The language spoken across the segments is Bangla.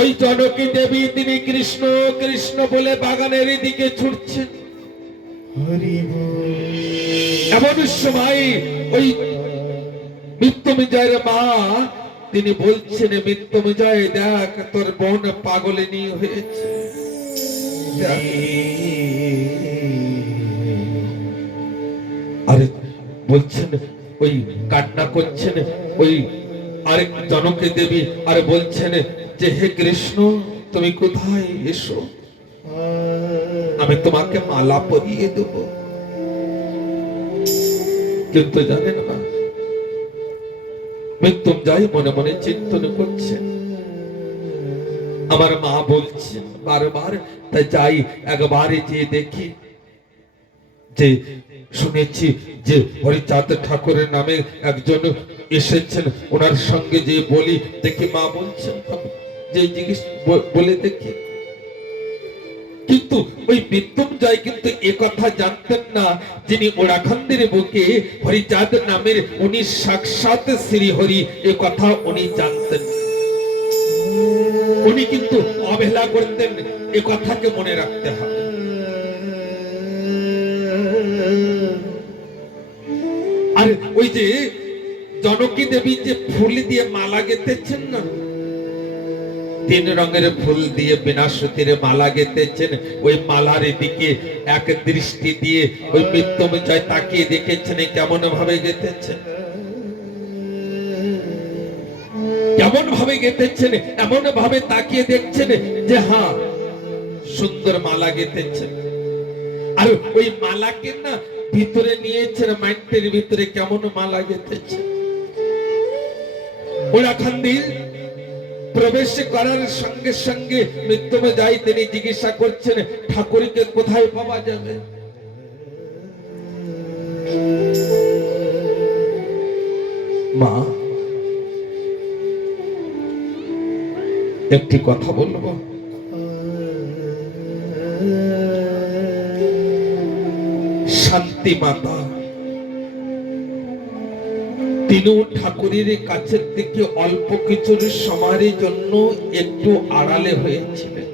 ওই জনকী দেবী তিনি কৃষ্ণ কৃষ্ণ বলে বাগানের দিকে ছুটছেন। এমন সময় ওই মৃত্যুঞ্জয়ের মা তিনি বলছেন, মৃত্যুঞ্জয় দেখ তোর বোন পাগলিনী হয়েছে। আরে বলছেন, ওই কান্না করছেন ওই আরেক জনকী দেবী, আর বলছেন যে হে কৃষ্ণ তুমি কোথায়, এসো আমি তোমাকে মালা পরিয়ে দেব। কিন্তু জানেন না, মৃত্যুঞ্জয় মনে মনে চিন্তন করছেন, আমার মা বলছেন বারবার, তাই যাই একবারে যে দেখি। যে শুনেছি যে হরিচাঁদ ঠাকুরের নামে একজন এসেছেন, ওনার সঙ্গে যে বলি দেখি মা বলছেন, যে জিজ্ঞেস বলে দেখি। কিন্তু ওই মৃত্যুঞ্জয় কিন্তু এ কথা জানতেন না, যিনি ওরাখান্দের বুকে হরিচাঁদ নামের উনি সাক্ষাৎ শ্রী হরি, এ কথা উনি জানতেন। উনি কিন্তু অবহেলা করতেন, এ কথাকে মনে রাখতে হবে। আর ওই যে জনকী দেবী যে ফুল দিয়ে মালা গেঁথেছেন না, 3 রঙের ফুল দিয়ে বিনাশতীরে মালা গেঁথেছেন, ওই মালার দিকে এক দৃষ্টি দিয়ে ওই মৃত্যুঞ্জয় তাকিয়ে দেখেছেন কেমন ভাবে গেঁথেছেন, কেমন ভাবে গেঁথেছেন, এমন ভাবে তাকিয়ে দেখছেন যে হ্যাঁ সুন্দর মালা গেঁথেছেন। আর ওই মালাকে না ভিতরে নিয়েছেন, মাইন্ডের ভিতরে কেমন মালা গেঁথেছেন। ওরাখান্দির প্রবেশ করার সঙ্গে সঙ্গে মৃত্যুঞ্জয় তিনি জিজ্ঞাসা করছেন, ঠাকুরকে কোথায় পাওয়া যাবে? মা একটি কথা বলবো, শান্তি মাতা তিনি ঠাকুরের কাছের থেকে অল্প কিছু সময়ের জন্য একটু আড়ালে হয়েছিলেন,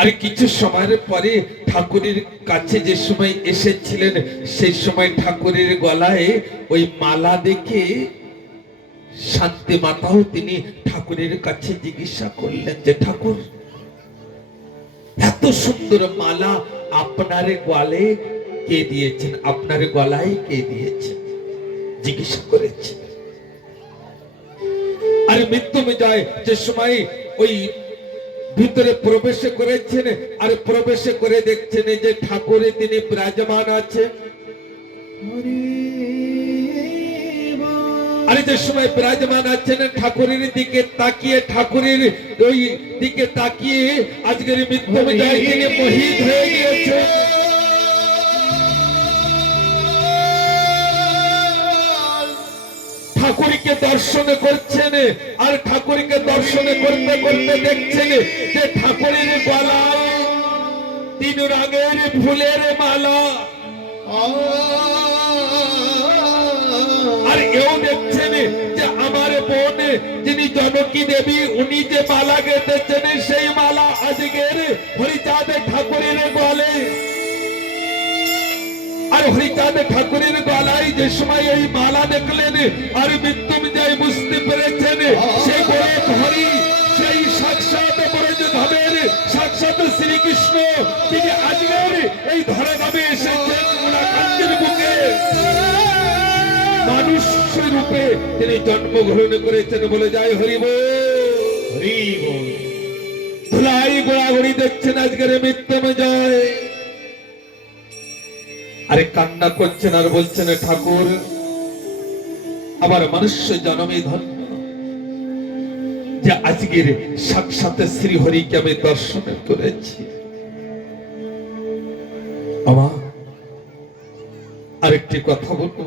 আর কিছু সময়ের পরে ঠাকুরের কাছে যে সময় এসেছিলেন, সেই সময় ঠাকুরের গলায় ওই মালা দেখে শান্তি মাতাও তিনি ঠাকুরের কাছে জিজ্ঞাসা করলেন যে ঠাকুর এত সুন্দর মালা আপনার গলায় কে দিয়েছেন, আপনার গলায় কে দিয়েছেন, জিজ্ঞাসা করেছে। আর মৃত্যুঞ্জয় যে সময় ওই ভিতরে প্রবেশ করেছেন, আর প্রবেশ করে দেখছেন যে ঠাকুরে তিনি বিরাজমান আছেন। আর যে সময় বিরাজমান আছেন, ঠাকুরের দিকে তাকিয়ে, ঠাকুরের ওই দিকে তাকিয়ে আজকের মৃত্যুঞ্জয় তিনি মোহিত হয়ে গিয়েছে। ঠাকুরকে দর্শন করছেন, আর ঠাকুরকে দর্শন করতে করতে দেখছেন যে ঠাকুরের গলায় 3 রঙের ফুলের মালা, আর এও দেখছেন যে আমার বোন যিনি জনকী দেবী উনি যে মালা গেঁথেছেন, সেই মালা আজকের হরিচাঁদ ঠাকুরের গলায়। আর হরিচাঁদ ঠাকুরের গলায় যে সময় এই মালা দেখলেন, আর মৃত্যুঞ্জয় বুঝতে পেরেছেন সেই গোরখ হরি, সেই সাক্ষাৎ ব্রজধামের সাক্ষাৎ শ্রীকৃষ্ণ, তিনি আজকের এই ধরাধামে এসেছেন ওরাখান্দের বুকে মানুষ রূপে তিনি জন্মগ্রহণ করেছেন। বলে যায় হরি বল, হরি বল। ধুলাই গোড়াগড়ি দেখছেন আজকের মৃত্যুঞ্জয়, আরে কান্না করছেন আর বলছেন ঠাকুর আবার মনুষ্য জন্মে ধন্য যে আজকের সাক্ষাৎ শ্রী হরিকে আমি দর্শন করেছি। আমার আরেকটি কথা বলবো,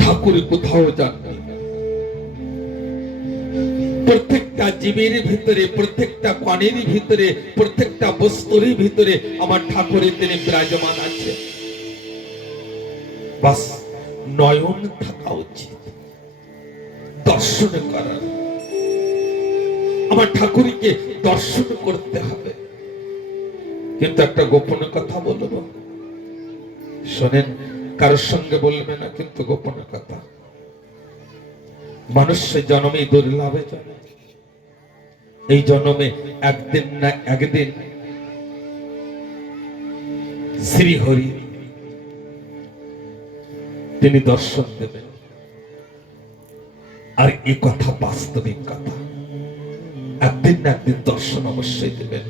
ঠাকুর কোথাও যাননি, প্রত্যেকটা জীবের ভিতরে, প্রত্যেকটা কণের ভিতরে, প্রত্যেকটা বস্তুর ভিতরে আমার ঠাকুরের তিনি বিরাজমান আছে। বাস নয়ন থাকা উচিত, দর্শন করার। আমার ঠাকুরকে দর্শন করতে হবে। কিন্তু একটা গোপন কথা বলবো, শোনেন, কারোর সঙ্গে বলবে না, কিন্তু গোপন কথা। মানুষ জন্মে দুর্লভে জন্মে, এই জন্মে একদিন না একদিন শ্রী হরি তিনি দর্শন দেবেন। আর এ কথা বাস্তবিক কথা, একদিন না একদিন দর্শন অবশ্যই দেবেন।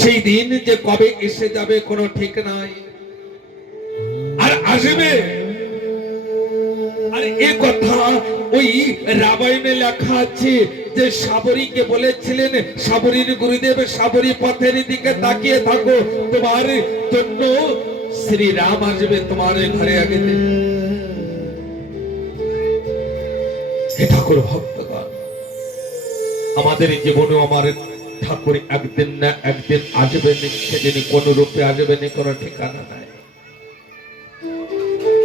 সেই দিন যে কবে এসে যাবে কোনো ঠিক নাই, আর আসবে। আর এ কথা ওই রামায়ণে লেখা আছে যে সাবরীকে বলেছিলেন, সাবরীর গুরুদেব, সাবরী পথের দিকে তাকিয়ে থাকো, তোমার জন্য শ্রী রাম আসবে তোমার ঘরে আগে। হে ঠাকুর ভক্তগণ, আমাদের জীবনে আমার ঠাকুর একদিন না একদিন আসবেন, সেদিন কোন রূপে আসবেন কোন ঠিকানা নাই।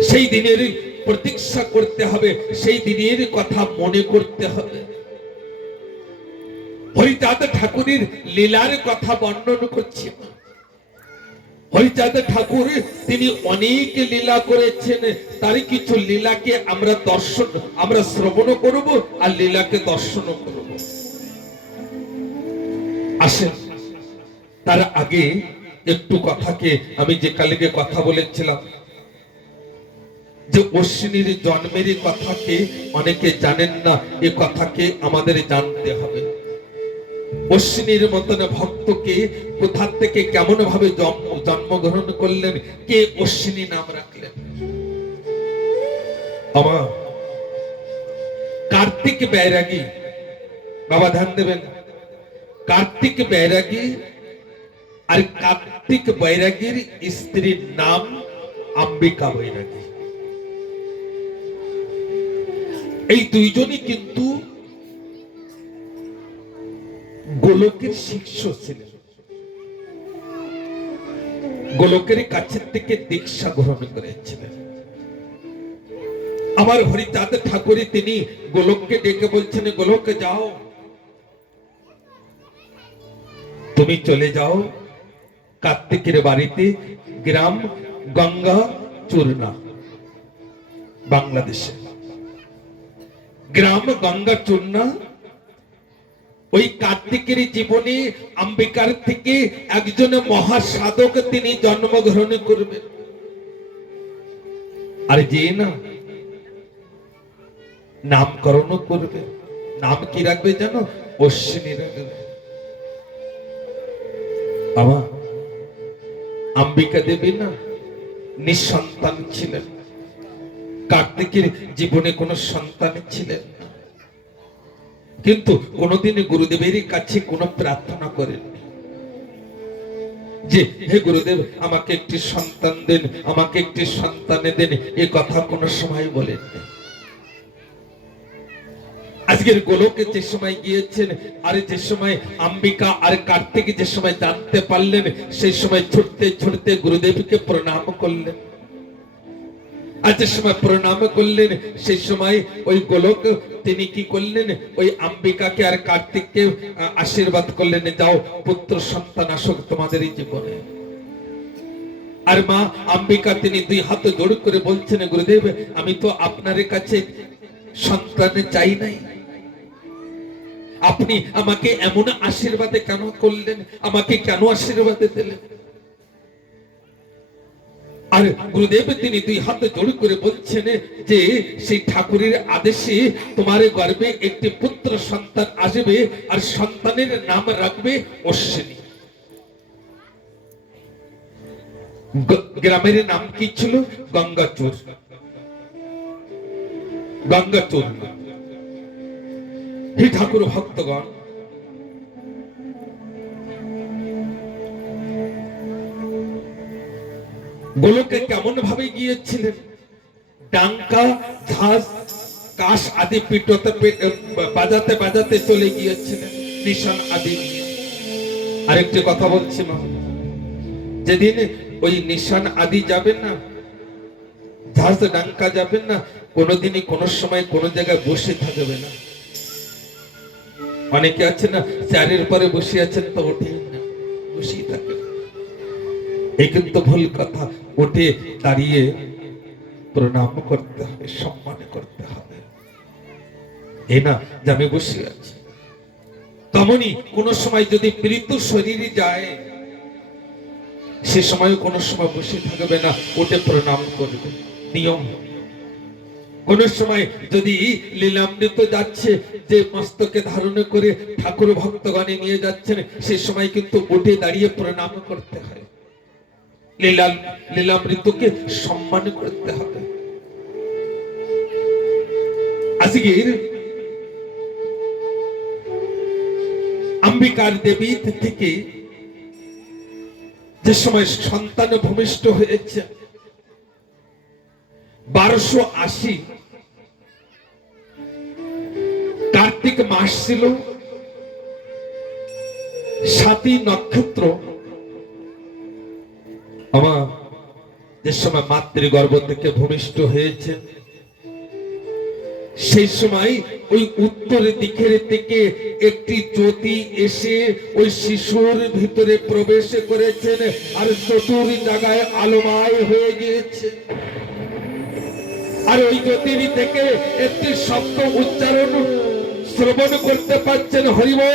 সেই দিনের প্রতীক্ষা করতে হবে, সেই দিনের কথা মনে করতে হবে। হরিচাঁদ ঠাকুরের লীলার কথা বর্ণন করছি। হরিচাঁদ ঠাকুর তিনি অনেক লীলা করেছেন, তার কিছু লীলাকে আমরা শ্রবণ করব আর লীলাকে দর্শন করব। আসেন, তার আগে একটু কথাকে আমি যে কালকে কথা বলেছিলাম যে অশ্বিনীর জন্মের কথাকে অনেকে জানেন না, এ কথাকে আমাদের জানতে হবে। অশ্বিনীর মতন ভক্তকে কোথা থেকে কেমন ভাবে জন্মগ্রহণ করলেন, কে অশ্বিনী নাম রাখলেন? আমার কার্তিক বৈরাগী, বাবা ধ্যান দেবেন, কার্তিক বৈরাগী আর কার্তিক বৈরাগীর স্ত্রীর নাম অম্বিকা বৈরাগী। এই দুইজনই কিন্তু গোলকের শিষ্য ছিলেন, গোলকের কাছের থেকে দীক্ষা গ্রহণ করেছিলেন। আমার হরিচাঁদ ঠাকুরই তিনি গোলককে ডেকে বলছেন, গোলকে যাও, তুমি চলে যাও কার্তিকের বাড়িতে, গ্রাম গঙ্গা চূর্ণা, বাংলাদেশে গ্রাম গঙ্গা চূর্ণা। ওই কার্তিকের জীবনে অম্বিকার থেকে একজন মহাসাধক তিনি জন্মগ্রহণ করবেন। আর যে না নামকরণ করবে, নাম কি রাখবে জানো? অশ্বিনী রাখবে। বাবা অম্বিকা দেবী না নিঃসন্তান ছিলেন, কার্তিকের জীবনে কোনো সন্তান ছিলেন না, কিন্তু কোনদিন গুরুদেবের কাছে কোনো প্রার্থনা করেননি যে হে গুরুদেব আমাকে একটি সন্তান দেন, আমাকে একটি সন্তান দেন, এ কথা কোনো সময় বলেননি। আজকের গোলকে যে সময় গিয়েছেন, আর যে সময় অম্বিকা আর কার্তিক যে সময় জানতে পারলেন, সেই সময় ছুটতে ছুটতে গুরুদেবকে প্রণাম করলেন। আর যে সময় প্রণাম করলেন, সেই সময় ওই গোলক তিনি কি করলেন, ওই অম্বিকাকে আর কার্তিককে আশীর্বাদ করলেন, যাও পুত্র সন্তান আসুক তোমাদের এই জীবনে। আর মা অম্বিকা তিনি দুই হাত জোড় করে বলছেন, গুরুদেব আমি তো আপনার কাছে সন্তান চাই নাই, আপনি আমাকে এমন আশীর্বাদে কেন করলেন, আমাকে কেন আশীর্বাদে দিলেন? আর গুরুদেব তিনি দুই হাত জোড় করে বলছেন যে সেই ঠাকুরের আদেশে তোমার গর্ভে একটি পুত্র সন্তান আসবে, আর সন্তানের নাম রাখবে অশ্বিনী। গ্রামের নাম কি ছিল? গঙ্গাচূর, গঙ্গাচূর। হে ঠাকুর ভক্তগণ, গোলকে কেমন ভাবে গিয়েছিলেন? ডাঙ্কা, ঝাঁজ, কাশ আদি পিটতে বাজাতে বাজাতে চলে গিয়েছিলেন, নিশান আদি। আরেকটি কথা বলছি মা, যেদিন ওই নিশান আদি যাবেন না, জাহাজে ডাঙ্কা যাবেন না, কোনোদিনই কোনো সময় কোনো জায়গায় বসে থাকবে না। অনেকে আছে না, চেয়ারের পরে বসে আছেন তো ওঠেন না, বসেই থাকেন। এই কিন্তু ভুল কথা। উঠে দাঁড়িয়ে প্রণাম করতে হবে, সম্মান করতে হবে। এই না যে আমি বসে আছি। তেমনি কোন সময় যদি মৃত শরীরে যায়, সে সময় কোন সময় বসে থাকবে না, উঠে প্রণাম করবে, নিয়ম। কোন সময় যদি লীলামৃত যাচ্ছে, যে মস্তকে ধারণ করে ঠাকুর ভক্তগণে নিয়ে যাচ্ছেন, সে সময় কিন্তু উঠে দাঁড়িয়ে প্রণাম করতে হয়, লীলামৃতকে সম্মান করতে হবে। আজকের অম্বিকার দেবী থেকে যে সময় সন্তান ভূমিষ্ঠ হয়েছে, 1280 কার্তিক মাস ছিল, 7ই নক্ষত্র। আমার যে সময় মাতৃগর্ভ থেকে ভূমিষ্ঠ হয়েছে, সেই সময় ওই উত্তরের দিকের থেকে একটি জ্যোতি এসে ওই শিশুর ভিতরে প্রবেশ করেছেন, আর চতুর জায়গায় আলোময় হয়ে গিয়েছে। আর ওই জ্যোতির থেকে একটি শব্দ উচ্চারণ শ্রবণ করতে পাচ্ছেন, হরিবল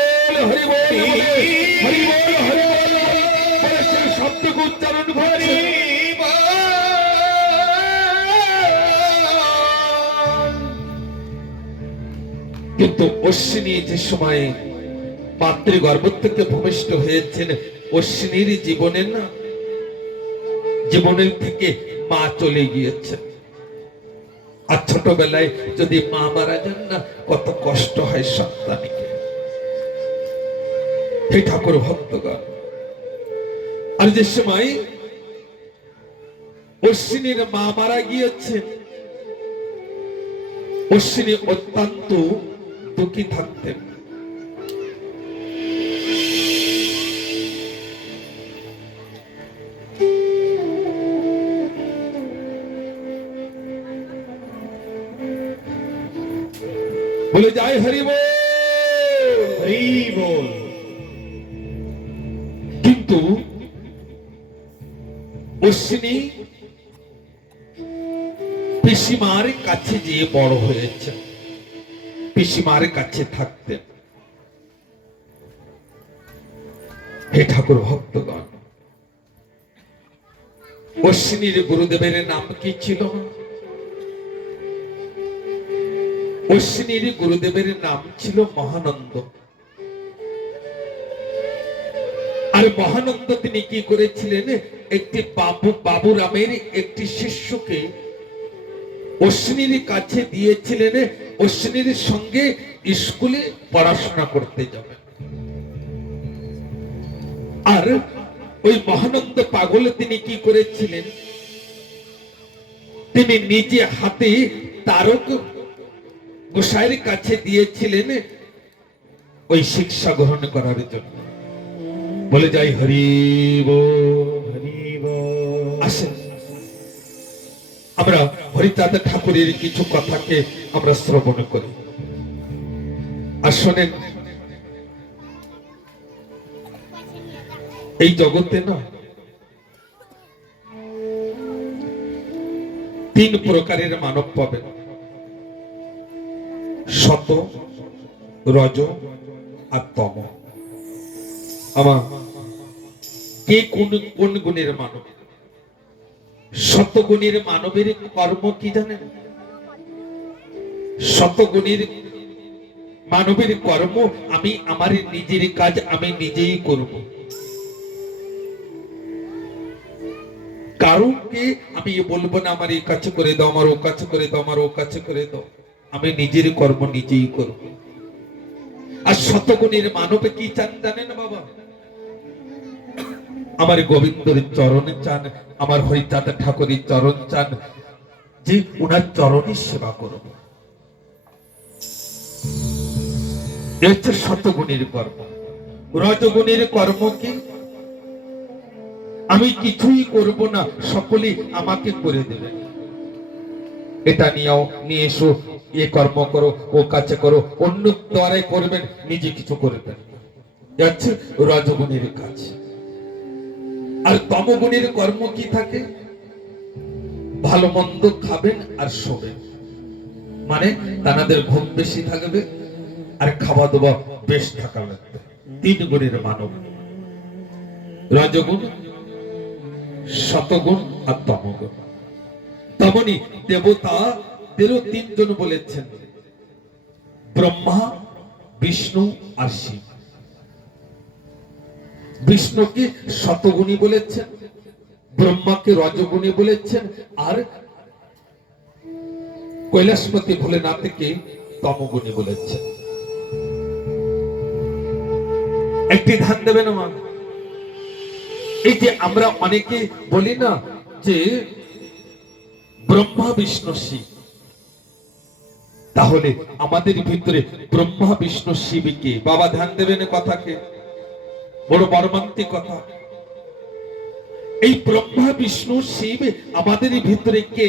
হরিবল হরিবল হরিবল, সেই শব্দকে উচ্চারণ করছে। কিন্তু অশ্বিনী যে সময় মাতৃগর্ভ থেকে ভূমিষ্ঠ হয়েছেন, অশ্বিনীর জীবনের থেকে মা চলে গিয়েছেন। আর ছোটবেলায় যদি মা মারা যান না, কত কষ্ট হয় সন্তানকে। হে ঠাকুর ভক্তগণ, আর যে সময় অশ্বিনীর মা মারা গিয়েছেন, অশ্বিনী অত্যন্ত দুঃখী থাকতেন। বলে যায় হরি বল হরি বল। কিন্তু অশ্বিনী পিসিমার কাছে যেয়ে বড় হয়েছে, পিসিমার কাছে থাকতেন। হে ঠাকুর ভক্তগণ, অশ্বিনীর গুরুদেবের নাম কি ছিল? অশ্বিনীর গুরুদেবের নাম ছিল মহানন্দ। আর মহানন্দ তিনি কি করেছিলেন, একটি বাবুরামের একটি শিষ্যকে অশ্বিনীর কাছে দিয়েছিলেন, অশ্বিনীর সঙ্গে স্কুলে পড়াশোনা করতে যাবেন। আর ওই মহানন্দ পাগল তিনি কি করেছিলেন, তিনি নিজে হাতে তারক গোসাইয়ের কাছে দিয়েছিলেন ওই শিক্ষা গ্রহণ করার জন্য। বলে যাই হরি বল হরি বল। আসেন আমরা হরিচাঁদ ঠাকুরের কিছু কথাকে আমরা শ্রবণ করি। আর শোনেন, এই জগতে না 3 প্রকারের মানব পাবেন, সত, রজ আর তম। আমার কে কোন গুণের মানব? শতগুণের মানবের কর্ম কি জানেন? শতগুণের মানবের কর্ম, আমি আমার নিজের কাজ আমি নিজেই করব, কারোকে আমি বলবো না আমার এই কাছে করে দাও, আমার ও কাছে করে দাও, আমার ও কাছে করে দাও। আমি নিজের কর্ম নিজেই করব। আর শতগুণের মানবে কি চান জানেন বাবা? আমার গোবিন্দর চরণ চান, আমার হরিচাঁদ ঠাকুরের চরণ চান, যে উনার চরণের সেবা করব। হচ্ছে শতগুণের কর্ম। রজগুণের কর্ম কি? আমি কিছুই করব না, সকলে আমাকে করে দেবে। এটা নিয়ে এসো, এ কর্ম করো, ও কাছে করো, অন্য দ্বারাই করবেন, নিজে কিছু করবেন, যাচ্ছে রজগুণের কাজ। আর তমগুণের কর্ম কি থাকে? ভালো মন্দ খাবেন আর শোবেন, মানে তাদের ঘুম বেশি থাকবে আর খাওয়া দাওয়া বেশ থাকা লাগবে। 3 গুণের মানব, রজগুণ, শতগুণ আর তমগুণ। তেমনি দেবতাদেরও 3 জন বলেছেন, ব্রহ্মা, বিষ্ণু আর শিব। বিষ্ণুকে শতগুণী বলেছেন, ব্রহ্মাকে রজগুণী বলেছেন, আর কৈলাসপতি ভোলেনাথকে তমগুণী বলেছেন। একটি ধ্যান দেবেন আমার, এই যে আমরা অনেকে বলি না যে ব্রহ্মা বিষ্ণু শিব, তাহলে আমাদের ভিতরে ব্রহ্মা বিষ্ণু শিবকে, বাবা ধ্যান দেবেন কথাকে, বড় মর্মান্তিক কথা। এই ব্রহ্মা বিষ্ণু শিব আমাদের ভিতরে কে?